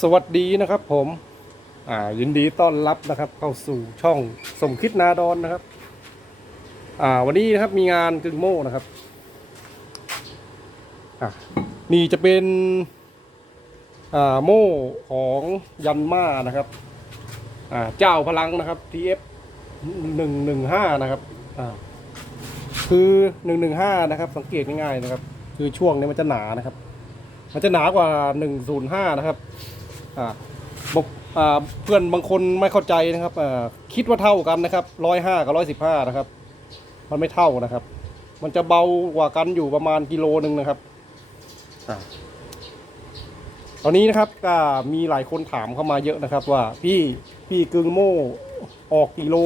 สวัสดีนะครับผมอ่ายินดีต้อนรับนะครับ เข้าสู่ช่องสมคิดนาดอนนะครับ อ่าวันนี้นะครับมีงานกึ่งโม่นะครับอ่านี่จะเป็นอ่าโม่ของยันมานะครับอ่าเจ้าพลังนะครับ TF หนึ่งหนึ่งห้านะครับอ่าคือหนึ่งหนึ่งห้านะครับ สังเกตง่ายๆนะครับ คือช่วงนี้มันจะหนานะครับ มันจะหนากว่าหนึ่งศูนย์ห้านะครับ อ่าบอกอ่าเพื่อนบางคนไม่เข้าใจนะครับอ่าคิดว่าเท่ากันนะครับร้อยห้ากับร้อยสิบห้านะครับ มันไม่เท่านะครับ มันจะเบากว่ากันอยู่ประมาณกิโลหนึ่งนะครับอาตอนนี้นะครับก็มีหลายคนถามเข้ามาเยอะนะครับ ว่าพี่พี่กึ่งโม่ออกกิโล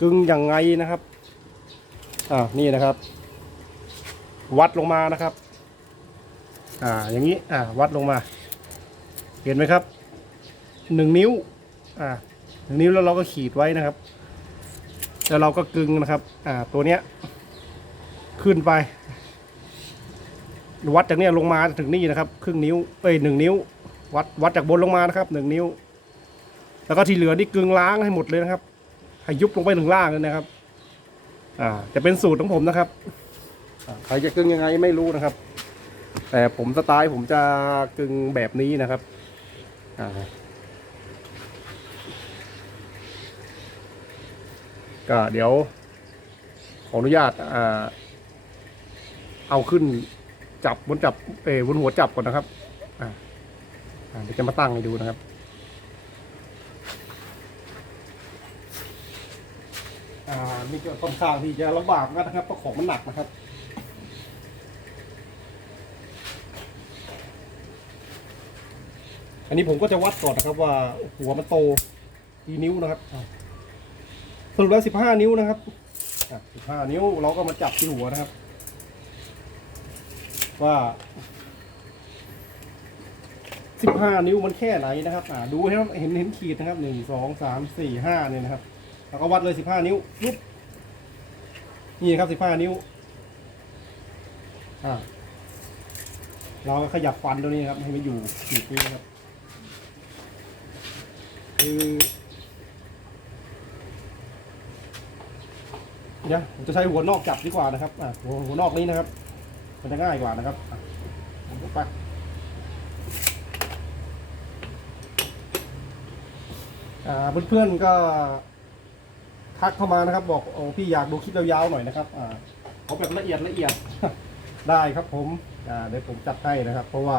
กึ่งยังไงนะครับ อ่านี่นะครับ วัดลงมานะครับ อ่า อย่างนี้ อ่า วัดลงมา เห็นไหมครับหนึ่งนิ้ว อ่าหนึ่งนิ้วแล้วเราก็ขีดไว้นะครับแล้วเราก็กึงนะครับ อ่า ตัวเนี้ย ขึ้นไป วัดจากเนี้ยลงมาถึงนี่นะครับ ครึ่งนิ้ว เอ้ยหนึ่งนิ้ว วัดวัดจากบนลงมานะครับหนึ่งนิ้ว แล้วก็ที่เหลือนี่กึงล้างให้หมดเลยนะครับ ให้ยุบลงไปถึงล่างเลยนะครับ อ่า จะเป็นสูตรของผมนะครับใครจะกึงยังไงไม่รู้นะครับ แต่ผมสไตล์ผมจะกึ่งแบบนี้นะครับ ก็เดี๋ยว ขออนุญาตเอาขึ้นจับบนจับเออบนหัวจับก่อนนะครับเดี๋ยวจะมาตั้งให้ดูนะครับ อ่า นี่ก็ค่อนข้างที่จะลำบากนะครับเพราะของมันหนักนะครับ นนี้ผมก็จะวัดก่อนนะครับว่าหัวมันโตกี่นิ้วนะครับสรุปแล้วสิบห้านิ้วนะครับสิบห้านิ้วเราก็มาจับที่หัวนะครับ ว่าสิบห้านิ้วมันแค่ไหนนะครับอ่าดูให้เห็นเห็นขีดนะครับหนึ่งสองสามสี่ห้าเนี่ยนะครับแล้วก็วัดเลยสิบห้านิ้วปุ๊บนี่นะครับสิบห้านิ้วอ่าเราก็ขยับฟันตัวนี้นะครับให้มันอยู่ขีดนี้นะครับ คือเดี๋ยวผมจะใช้หัวนอกจับดีกว่านะครับอะหัวหัวนอกนี้นะครับ มันจะง่ายกว่านะครับอะผมยกไปอ่าเพื่อนๆก็ทักเข้ามานะครับ บอกโอ้พี่อยากดูคลิปยาวๆหน่อยนะครับอ่าเขาแบบละเอียดละเอียดได้ครับผมอ่าเดี๋ยวผมจัดให้นะครับ เพราะว่า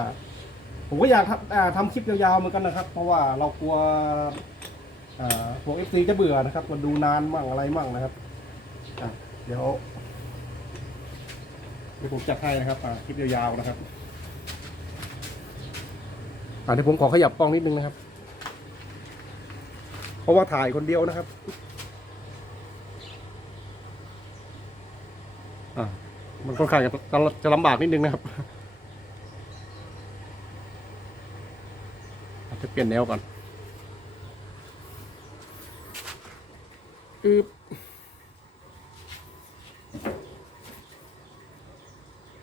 ผมก็อยากทำอ่าทำคลิปยาวๆเหมือนกันนะครับ เพราะว่าเรากลัวอ่าพวกเอฟซีจะเบื่อนะครับมันดูนานมั่งอะไรมั่งนะครับอะเดี๋ยวเดี๋ยวผมจัดให้นะครับอ่าคลิปยาวๆนะครับอ่าเดี๋ยวผมขอขยับกล้องนิดนึงนะครับ เพราะว่าถ่ายคนเดียวนะครับอ่ามันค่อนข้างจะจะลำบากนิดนึงนะครับ อาจจะ เปลี่ยนแนวก่อนอืบ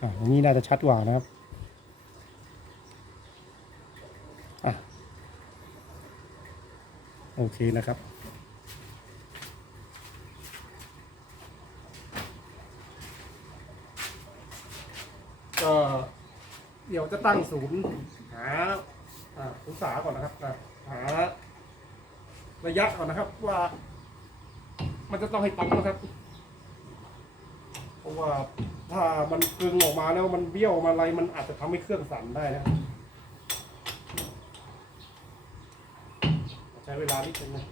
อะอย่างนี้น่าจะชัดกว่านะครับอะโอเคนะครับก็เดี๋ยวจะตั้งศูนย์หาอ่า ศึกษาก่อนนะครับอ่าหาระยะก่อนนะครับ ว่า มันจะต้องให้ตรงนะครับเพราะว่าถ้ามันกึงออกมาแล้วมันเบี้ยวมาอะไรมันอาจจะทำให้เครื่องสั่นได้นะใช้เวลานิดนึงนะ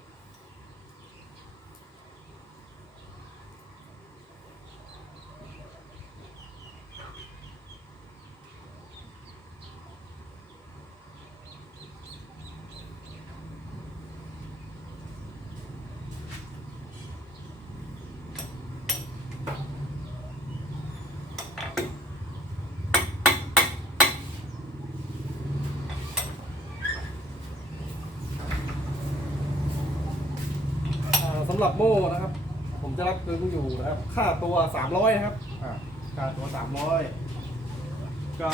หรับโม่นะครับ ผมจะรับกึ่งอยู่นะครับ ค่าตัวสามร้อยนะครับอ่าค่าตัวสามร้อยก็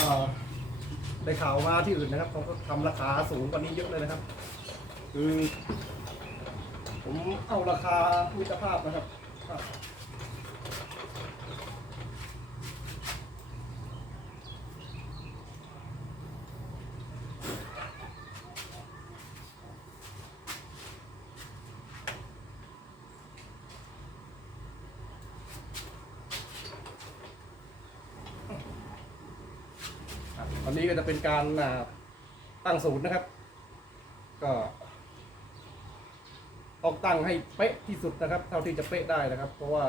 ได้ข่าวมาที่อื่นนะครับเขาก็ทำราคาสูงกว่านี้เยอะเลยนะครับ คือ ผมเอาราคามิตรภาพนะครับอะอะวันนี้ ก็จะเป็นการตั้งศูนย์นะครับ ก็ต้องตั้งให้เป๊ะที่สุดนะครับ เท่าที่จะเป๊ะได้นะครับ เพราะว่า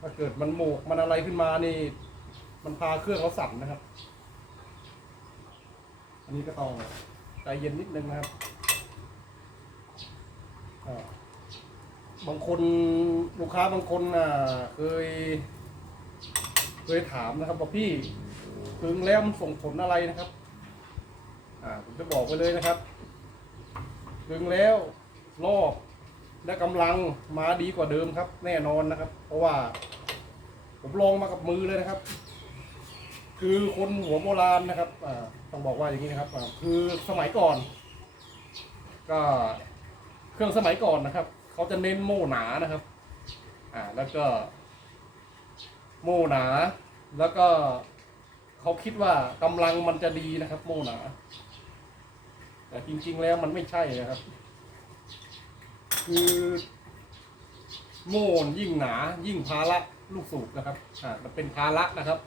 ถ้าเกิดมันโหมกมันอะไรขึ้นมานี่ มันพาเครื่องเขาสั่นนะครับ อันนี้ก็ต้องใจเย็นนิดนึงนะครับบางคนลูกค้าบางคนอะเคย เคยถามนะครับว่าพี่ ถึงแล้วมันส่งผลอะไรนะครับ อ่าผมจะบอกไปเลยนะครับถึงแล้วรอบและกำลังมาดีกว่าเดิมครับ แน่นอนนะครับ เพราะว่า ผมลองมากับมือเลยนะครับ คือคนหัวโบราณนะครับอ่าต้องบอกว่าอย่างนี้นะครับอ่าคือสมัยก่อน ก็เครื่องสมัยก่อนนะครับเขาจะเน้นโม่หนานะครับ อ่าแล้วก็ โม่หนาแล้วก็ เขาคิดว่ากำลังมันจะดีนะครับ โมหนา แต่จริง ๆ แล้วมันไม่ใช่นะครับ คือโม่ยิ่งหนา ยิ่งภาระลูกสูบนะครับอ่ามันเป็นภาระนะครับ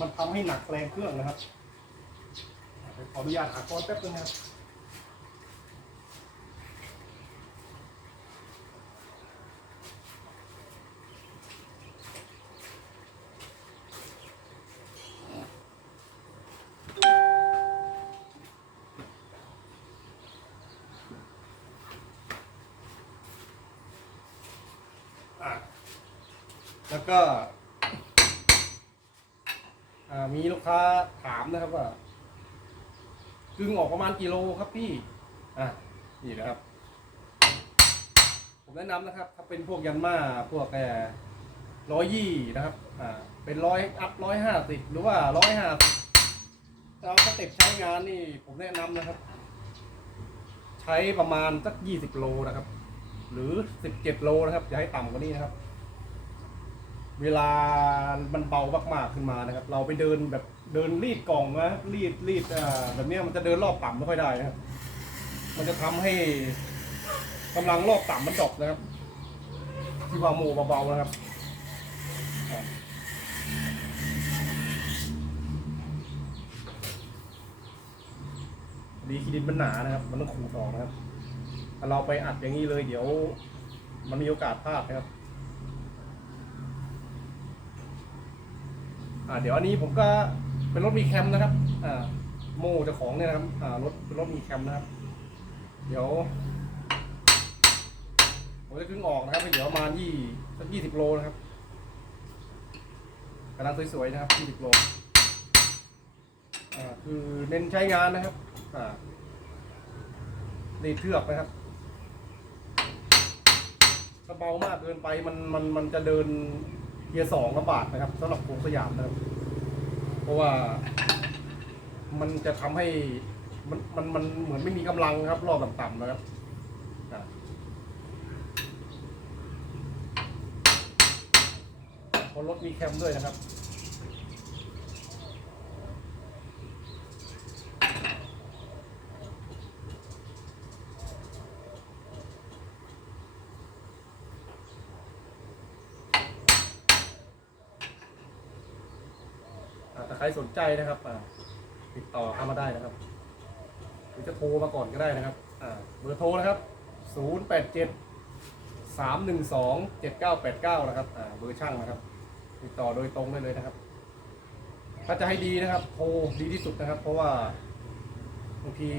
มันทำให้หนักแรงเครื่องนะครับขออนุญาตหาคอนแป๊บนึงนะครับ แล้วก็มีลูกค้าถามนะครับว่ากึ่งออกประมาณกิโลครับพี่ อะ นี่นะครับ ผมแนะนำนะครับ ถ้าเป็นพวกยันมาพวกแอร้อยยี่นะครับ อ่า เป็นร้อยอัพร้อยห้าสิบหรือว่าร้อยห้าสิบเราสเต็ปใช้งานนี่ผมแนะนำนะครับ ใช้ประมาณสักยี่สิบโลนะครับ หรือสิบเจ็ดโลนะครับ อย่าให้ต่ำกว่านี้นะครับ เวลามันเบามากๆขึ้นมานะครับ เราไปเดินแบบเดินรีดกล่องนะรีดรีดอ่าแบบเนี้ยมันจะเดินรอบต่ำไม่ค่อยได้นะครับ มันจะทำให้กำลังรอบต่ำมันดรอปนะครับ ที่ว่าโมเบาๆนะครับอ่าดีคีดินมันหนานะครับ มันต้องขูดออกนะครับถ้าเราไปอัดอย่างนี้เลย เดี๋ยว มันมีโอกาสพลาดนะครับ อ่าเดี๋ยวอันนี้ผมก็เป็นรถมีแคมนะครับอ่าโม่เจ้าของเนี่ยนะครับอ่ารถเป็นรถมีแคมนะครับ เดี๋ยวผมจะครึ่งออกนะครับเดี๋ยวประมาณยี่สักยี่สิบโลนะครับกำลังสวยๆนะครับยี่สิบโลอ่าคือเน้นใช้งานนะครับอ่ารีเทือกนะครับถ้าเบามากเกินไปมันมันมันจะเดิน เกียร์สองลำบากนะครับสำหรับโค้งสยามนะครับ เพราะว่า มันจะทำให้มันมันมันเหมือนไม่มีกำลังครับ รอบต่ำๆนะครับเพราะรถมีแคมด้วยนะครับ อ่าถ้าใค รสนใจนะครับติดต่อเข้ามาได้นะครับหรือจะโทรมาก่อนก็ได้นะครับเบอร์โทรนะครับ 0 8 7 3 1 2 7 9 8 9 นะครับเบอร์ช่างนะครับ ติดต่อโดยตรงได้เลยนะครับ ถ้าจะให้ดีนะครับโทรดีที่สุดนะครับ เพราะว่าบางที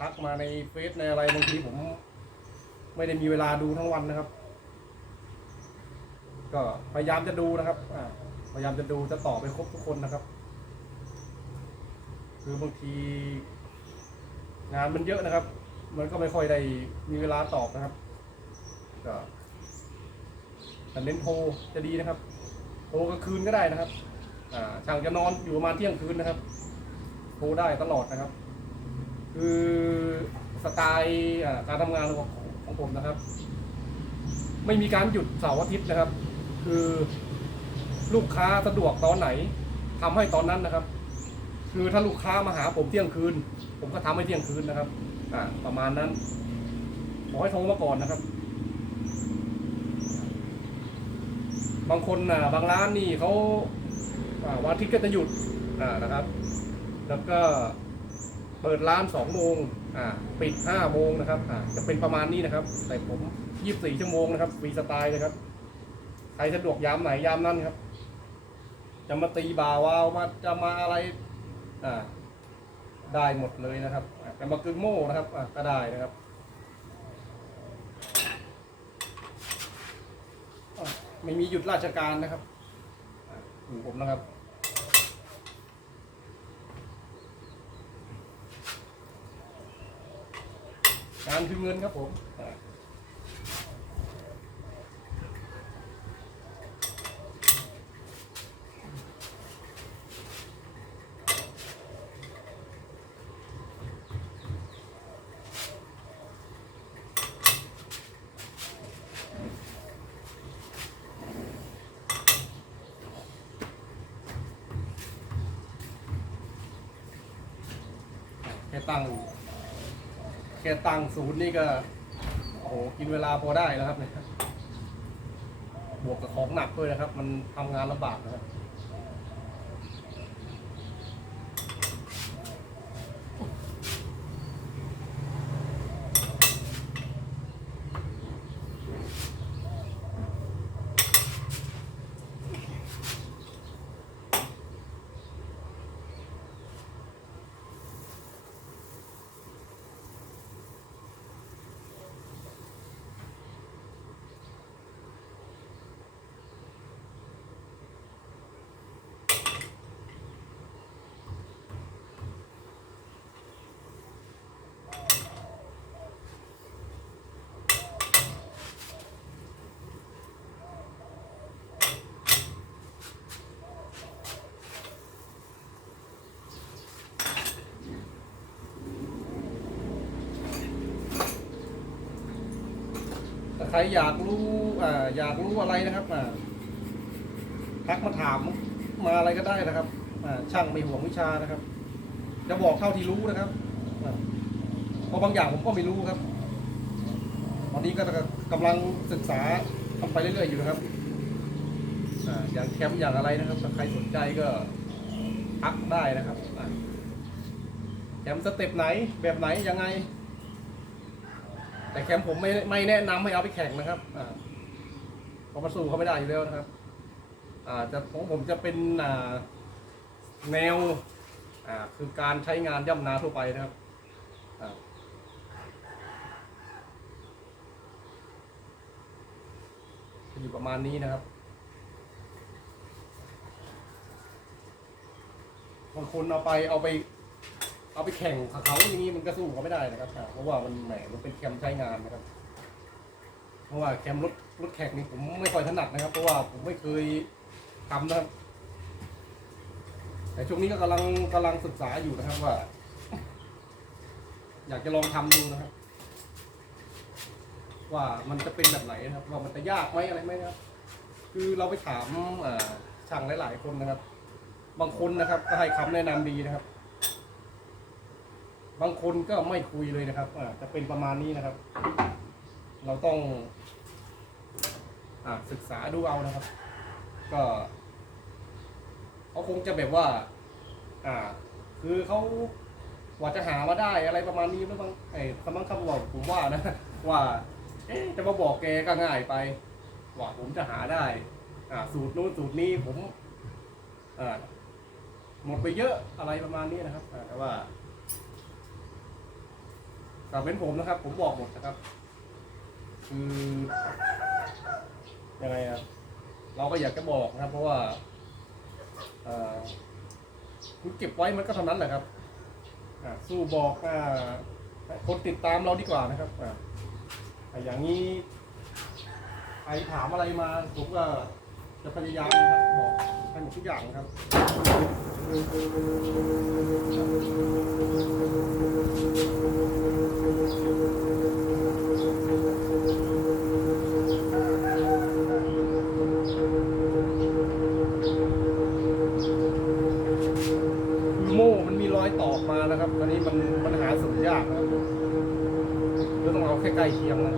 ทักมาในเฟซในอะไรบางทีผมไม่ได้มีเวลาดูทั้งวันนะครับ ก็พยายามจะดูนะครับอ่า พยายามจะดูจะตอบไปครบทุกคนนะครับ คือบางที งานมันเยอะนะครับ มันก็ไม่ค่อยได้มีเวลาตอบนะครับก็แต่เน้นโทรจะดีนะครับ โทรกลางคืนก็ได้นะครับ อ่าช่างจะนอนอยู่ประมาณเที่ยงคืนนะครับ โทรได้ตลอดนะครับ คือสไตล์การทำงานของของผมนะครับ ไม่มีการหยุดเสาร์อาทิตย์นะครับ คือ ลูกค้าสะดวกตอนไหนทำให้ตอนนั้นนะครับ คือถ้าลูกค้ามาหาผมเที่ยงคืน ผมก็ทำให้เที่ยงคืนนะครับ อ่า ประมาณนั้นขอให้โทรมาก่อนนะครับ บางคนอะบางร้านนี่เขาวันอาทิตย์ก็จะหยุดอ่านะครับ แล้วก็เปิดร้านสองโมงอ่าปิดห้าโมงนะครับอ่าจะเป็นประมาณนี้นะครับ แต่ผมยี่สิบสี่ชั่วโมงนะครับฟรีสไตล์เลยครับ ใครสะดวกยามไหนยามนั้นครับ จะมาตีบาวาวมาจะมาอะไรอ่าได้หมดเลยนะครับอ่าจะมากึ่งโม่นะครับอ่าก็ได้นะครับไม่มีหยุดราชการนะครับอ่าอยู่ผมนะครับ การคือเงินครับผมอ่า แค่ตั้ง แค่ตั้งศูนย์นี่ก็โอ้โหกินเวลาพอได้แล้วครับเนี่ยบวกกับของหนักด้วยนะครับ มันทำงานลำบากนะครับ รอยากรู้อ่าอยากรู้อะไรนะครับอ่าทักมาถามมาอะไรก็ได้นะครับอ่าช่างไม่ห่วงวิชานะครับ จะบอกเท่าที่รู้นะครับอ่าเพราะบางอย่างผมก็ไม่รู้ครับ ตอนนี้ก็กำลังศึกษาทำไปเรื่อยๆอยู่นะครับอ่าอย่างแคมป์อย่างอะไรนะครับถ้าใครสนใจก็ทักได้นะครับอ่าแคมป์สเต็ปไหนแบบไหนยังไง แต่แคมป์ผมไม่ไม่แนะนำให้เอาไปแข่งนะครับอ่าเพราะมันสู้เขาไม่ได้อยู่แล้วนะครับ อ่าจะของผมจะเป็นอ่าแนวอ่าคือการใช้งานย่ำนาทั่วไปนะครับอ่าจะอยู่ประมาณนี้นะครับบางคนเอาไปเอาไป เอาไปแข่งกับเขาอย่างนี้มันก็สู้เขาไม่ได้นะครับ เพราะว่ามันแหมมันเป็นแคมใช้งานนะครับ เพราะว่าแคมรถรถแข่งนี่ผมไม่ค่อยถนัดนะครับ เพราะว่าผมไม่เคยทำนะครับ แต่ช่วงนี้ก็กำลังกำลังศึกษาอยู่นะครับว่า อยากจะลองทำดูนะครับ ว่ามันจะเป็นแบบไหนนะครับ ว่ามันจะยากไหมอะไรไหมนะครับ คือเราไปถามช่างหลาย ๆ คนนะครับ บางคนนะครับ ก็ให้คำแนะนำดีนะครับ บางคนก็ไม่คุยเลยนะครับอ่าจะเป็นประมาณนี้นะครับ เราต้องอาศึกษาดูเอานะครับ ก็เขาคงจะแบบว่า อ่า คือเขาว่าจะหามาได้อะไรประมาณนี้หรือบ้างไอ้สมังคำบอกผมว่านะ ว่า เอ๊ะจะมาบอกแกก็ง่ายไปว่าผมจะหาได้ อ่า สูตรนู้นสูตรนี้ผมอ่าหมดไปเยอะอะไรประมาณนี้นะครับแต่ว่า แต่เป็นผมนะครับ ผมบอกหมดนะครับ คือยังไงอะเราก็อยากจะบอกนะครับ เพราะว่าเอ่อคุณเก็บไว้มันก็เท่านั้นแหละครับอ่าสู้บอกอ่าคนติดตามเราดีกว่านะครับอ่าอ่อย่างนี้ใครถามอะไรมาผมก็จะพยายามบอกให้หมดทุกอย่างนะครับ คือโม่มันมีรอยตอกมานะครับตอนนี้มันมันหาสูตรยากนะครับก็ ต้อง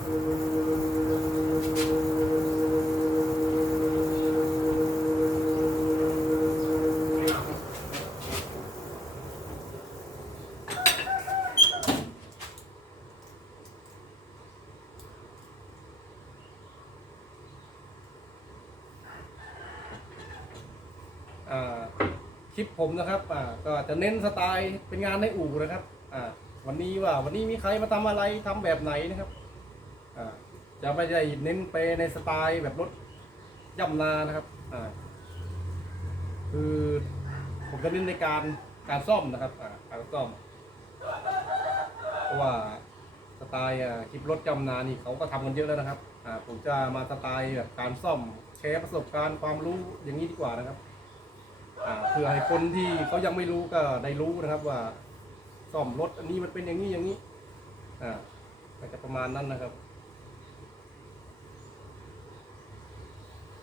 ค่ใกล้เคียงนะอ่าคลิปผมนะครับอ่าก็จะเน้นสไตล์เป็นงานในอู่นะครับอ่าวันนี้ว่าวันนี้มีใครมาทำอะไรทำแบบไหนนะครับ จะไม่ได้เน้นไปในสไตล์แบบรถย่ำนานะครับคือผมจะเน้นในการการซ่อมนะครับการซ่อม เพราะว่าสไตล์คลิปรถย่ำนานี่เขาก็ทำกันเยอะแล้วนะครับผมจะมาสไตล์แบบการซ่อมแชร์ประสบการณ์ความรู้อย่างนี้ดีกว่านะครับเพื่อให้คนที่เขายังไม่รู้ก็ได้รู้นะครับว่าซ่อมรถอันนี้มันเป็นอย่างนี้อย่างนี้อ่าจะประมาณนั้นนะครับ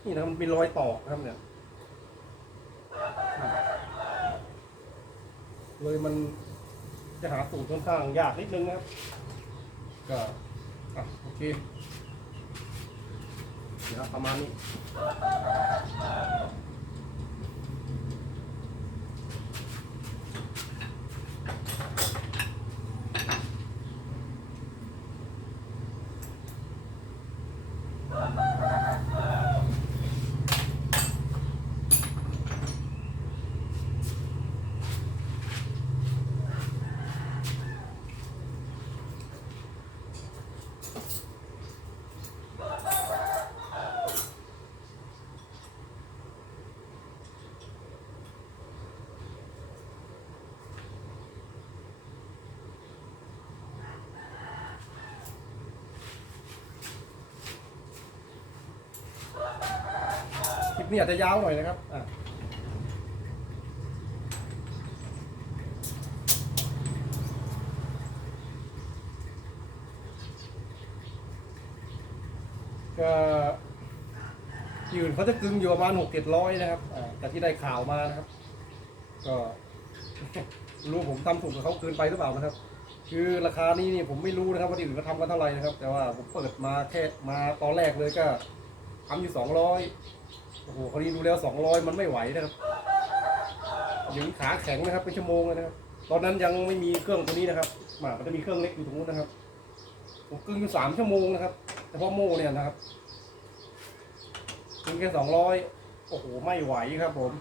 นี่นะครับมันเป็นรอยตอกนะครับเนี่ยเลยมันจะหาสูตรค่อนข้างยากนิดนึงนะครับ ก็อะโอเคเดี๋ยวประมาณนี้ นี้อาจจะยาวหน่อยนะครับอะก็ที่อื่นเขาจะกึงอยู่ประมาณหกเจ็ดร้อยนะครับอ่าแต่ที่ได้ข่าวมานะครับ ก็ รู้ผมทำถูกกับเขาเกินไปหรือเปล่านะครับ คือราคานี้นี่ผมไม่รู้นะครับว่าที่อื่นเขาทำกันเท่าไหร่นะครับ แต่ว่าผมเปิดมาแค่มาตอนแรกเลยก็ทำอยู่สองร้อย โอ้โหคราวนี้ดูแล้วสองร้อยมันไม่ไหวนะครับอย่างนี้ขาแข็งนะครับเป็นชั่วโมงเลยนะครับ ตอนนั้นยังไม่มีเครื่องตัวนี้นะครับมามันจะมีเครื่องเล็กอยู่ตรงนู้นนะครับผมกึ่งอยู่สามชั่วโมงนะครับเฉพาะโม่เนี่ยนะครับกึ่งแค่สองร้อยโอ้โหไม่ไหวครับ ผม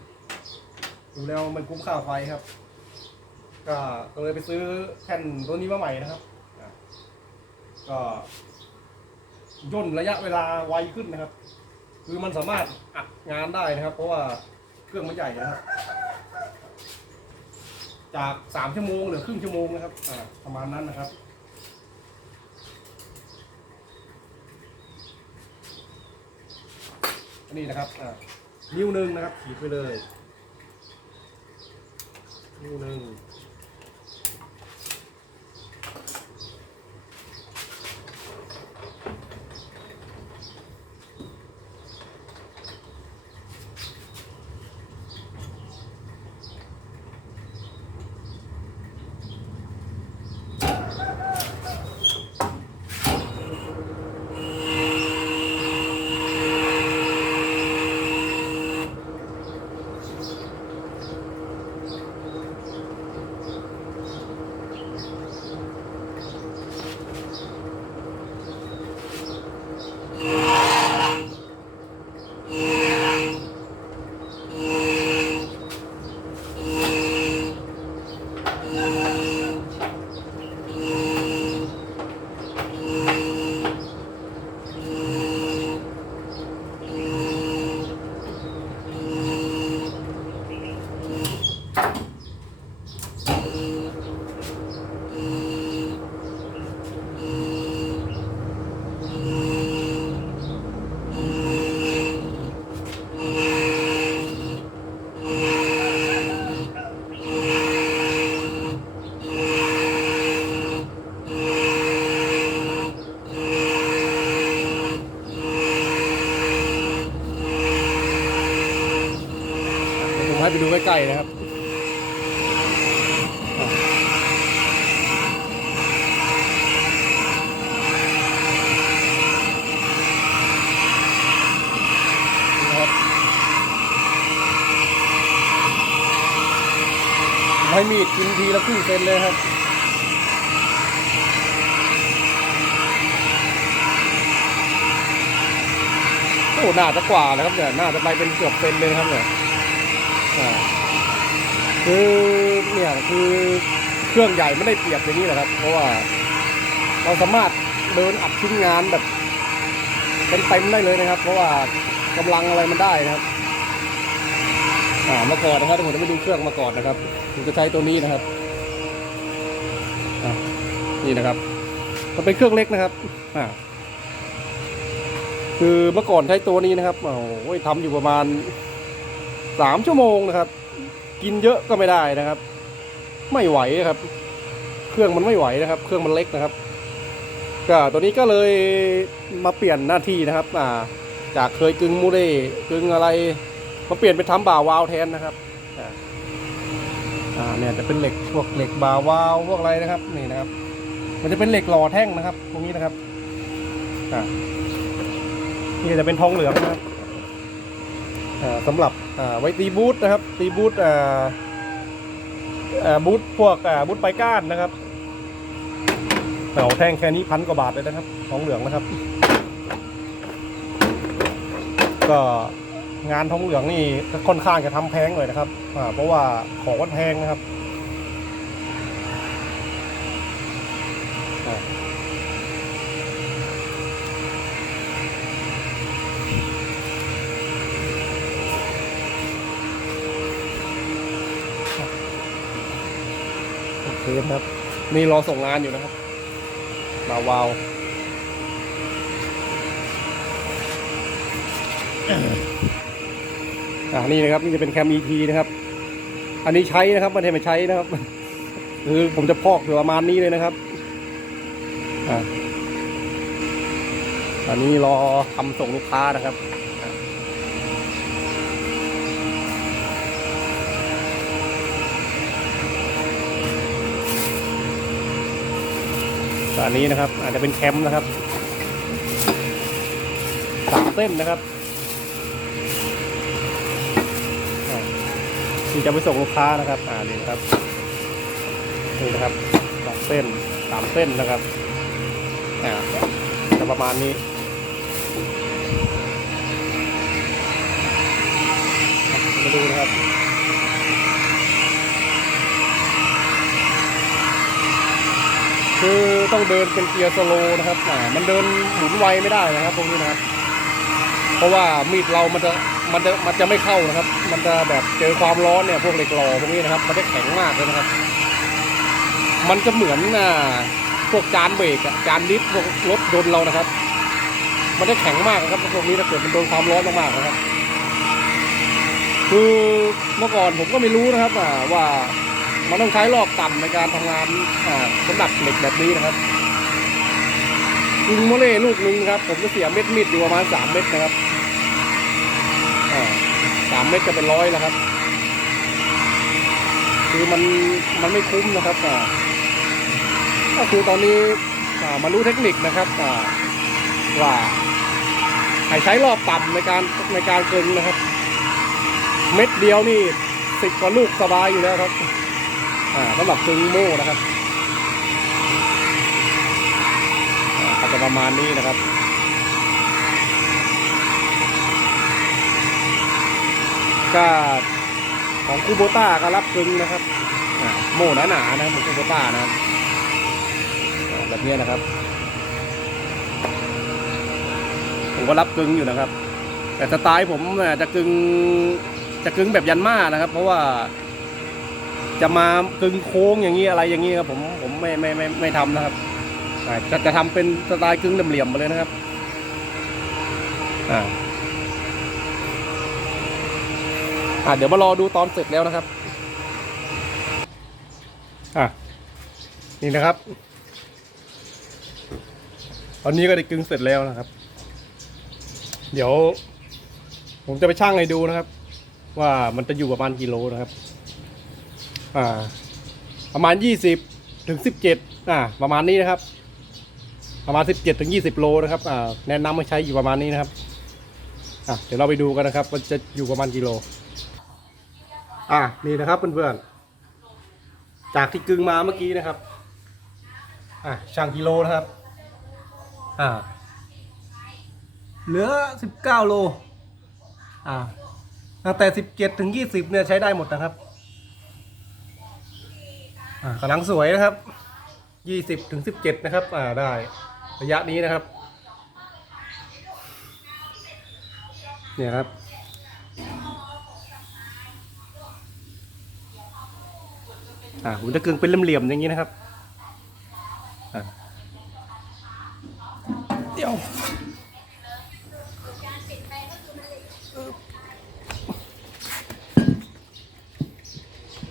ดูแล้วมันคุ้มค่าไฟครับ ก็ก็เลยไปซื้อแผ่นตัวนี้มาใหม่นะครับก็ย่นระยะเวลาไวขึ้นนะครับ คือมันสามารถอัดงานได้นะครับ เพราะว่าเครื่องมันใหญ่นะครับจากสามชั่วโมงหลือครึ่งชั่วโมงนะครับประมาณนั้นนะครับนนี้นะครับอ่านิ้วหนึ่งนะครับขีดไปเลย นิ้วหนึ่ง ไปดูใกล้ๆนะครับอะนี่ครับให้มีดกินทีละครึ่งเซนเลยครับโอ้น่าจะกว่านะครับเนี่ยหน่าจะไปเป็นเกือบเป็นเลยครับเนี่ย คือเนี่ยคือเครื่องใหญ่ไม่ได้เปรียบอย่างนี้แหละครับ เพราะว่าเราสามารถเดินอัดชิ้นงานแบบเป็นเต็มได้เลยนะครับ เพราะว่ากำลังอะไรมันได้นะครับอ่าเมื่อก่อนนะครับผมจะไม่ดูเครื่องมาก่อนนะครับผมจะใช้ตัวนี้นะครับนี่นะครับ มันเป็นเครื่องเล็กนะครับอ่าคือเมื่อก่อนใช้ตัวนี้นะครับโอ้โหทำอยู่ประมาณ สามชั่วโมงนะครับ กินเยอะก็ไม่ได้นะครับ ไม่ไหวนะครับ เครื่องมันไม่ไหวนะครับ เครื่องมันเล็กนะครับ ก็ตัวนี้ก็เลยมาเปลี่ยนหน้าที่นะครับ อ่า จากเคยกึงมูเร่กึงอะไรมาเปลี่ยนเป็นทำบ่าวาวแทนนะครับอ่าเนี่ยจะเป็นเหล็กพวกเหล็กบ่าวาวพวกอะไรนะครับนี่นะครับ มันจะเป็นเหล็กหล่อแท่งนะครับ ตรงนี้นะครับอ่านี่จะเป็นทองเหลืองนะครับอ่าสำหรับ ไว้ตีบูธนะครับ ตีบูธบูธพวกบูธไปก้านนะครับเต่าแท่งแค่นี้พันกว่าบาทเลยนะครับทองเหลืองนะครับ ก็งานทองเหลืองนี่ค่อนข้างจะทำแพงเลยนะครับเพราะว่าของมันแพงนะครับ โอเคนครับ นี่รอส่งงานอยู่นะครับ มาวาวอ่านี่นะครับ นี่จะเป็นแคม ET นะครับ อันนี้ใช้นะครับม่ได้ไม่ใช้นะครับ คือผมจะพอกอยู่ประมาณนี้เลยนะครับอ่าอันนี้รอทำส่งลูกค้านะครับ ก็ อันนี้นะครับ อาจจะเป็นแคมป์นะครับสามเส้นนะครับที่จะไปส่งลูกค้านะครับอ่านี่นะครับนี่นะครับสองเส้นสามเส้นนะครับอ่าจะประมาณนี้มาดูนะครับ คือต้องเดินเป็นเกียร์สโลนะครับอ่ามันเดินหมุนไวไม่ได้นะครับตรงนี้นะครับ เพราะว่ามีดเรามันจะมันจะมันจะไม่เข้านะครับ มันจะแบบเจอความร้อนเนี่ยพวกเหล็กหล่อพวกนี้นะครับ มันจะแข็งมากเลยนะครับ มันจะเหมือนอ่าพวกจานเบรกอะจานดิฟพวกรถยนต์เรานะครับ มันจะแข็งมากนะครับพวกนี้ถ้าเกิดมันโดนความร้อนมากๆนะครับ คือเมื่อก่อนผมก็ไม่รู้นะครับอ่าว่า มันต้องใช้รอบต่ำในการทำงานอ่าสำหรับเหล็กแบบนี้นะครับยิงโมเล่ลูกนึงครับ ผมจะเสียเม็ดมีดอยู่ประมาณสามเม็ดนะครับสามเม็ดจะเป็นร้อยแล้วครับ คือมันมันไม่คุ้มนะครับก็คือตอนนี้มารู้เทคนิคนะครับว่าให้ใช้รอบต่ำในการในการเกินนะครับ เม็ดเดียวนี่สิบกว่าลูกสบายอยู่แล้วครับ อ่าสำหรับซึงโม่นะครับอ่าก็จะประมาณนี้นะครับก็ของคูโบต้าก็รับซึงนะครับโม่หนาๆนะครับของคูโบต้านะแบบนี้นะครับ ผมก็รับกึงอยู่นะครับ แต่สไตล์ผมเนี่ยจะกึงจะกึงแบบยันมานะครับ เพราะว่า จะมากึงโค้งอย่างนี้อะไรอย่างนี้ครับผมผมไม่ไม่ไม่ไม่ทำนะครับจะจะทำเป็นสไตล์กึ่งเหลี่ยมๆไปเลยนะครับอ่าอ่าเดี๋ยวมารอดูตอนเสร็จแล้วนะครับอะนี่นะครับ ตอนนี้ก็ได้กึ่งเสร็จแล้วนะครับ เดี๋ยว ผมจะไปช่างให้ดูนะครับ ว่ามันจะอยู่ประมาณกิโลนะครับ อ่า ประมาณยี่สิบถึงสิบเจ็ดอ่า ประมาณนี้นะครับ ประมาณสิบเจ็ดถึงยี่สิบโลนะครับ อ่า แนะนำให้ใช้อยู่ประมาณนี้นะครับ อะ เดี๋ยวเราไปดูกันนะครับว่าจะอยู่ประมาณกิโล อะ นี่นะครับเพื่อนๆ จากที่กึ่งมาเมื่อกี้นะครับ อะช่างกิโลนะครับ อ่า เหลือสิบเก้าโล อ่าตั้งแต่สิบเจ็ดถึงยี่สิบเนี่ยใช้ได้หมดนะครับ กำลังสวยนะครับยี่สิบถึงสิบเจ็ดนะครับ อ่าได้ระยะนี้นะครับ เนี่ยครับ อ่าผมจะกึงเป็นเหลี่ยมๆอย่างนี้นะครับเดี๋ยว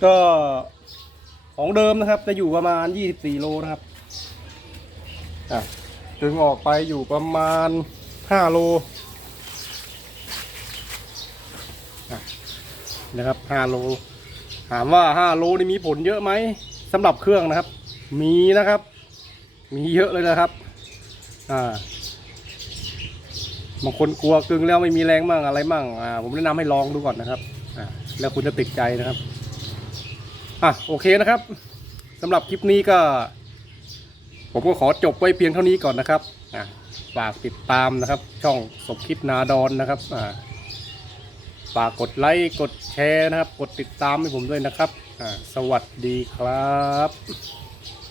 ก็ ของเดิมนะครับจะอยู่ประมาณ 24 โลนะครับอะดึงออกไปอยู่ประมาณ 5 โลนะครับ 5 โล ถามว่า 5 โลนี่มีผลเยอะไหมสำหรับเครื่องนะครับ มีนะครับ มีเยอะเลยนะครับอ่าบางคนกลัวกึ่งแล้วไม่มีแรงมั่งอะไรมั่งอ่าผมแนะนำให้ลองดูก่อนนะครับอ่าแล้วคุณจะติดใจนะครับ อะโอเคนะครับสำหรับคลิปนี้ก็ ผมก็ขอจบไว้เพียงเท่านี้ก่อนนะครับอะฝากติดตามนะครับ ช่องสมคิดนาดอนนะครับอ่าฝากกดไลค์กดแชร์นะครับ กดติดตามให้ผมด้วยนะครับอ่าสวัสดีครับ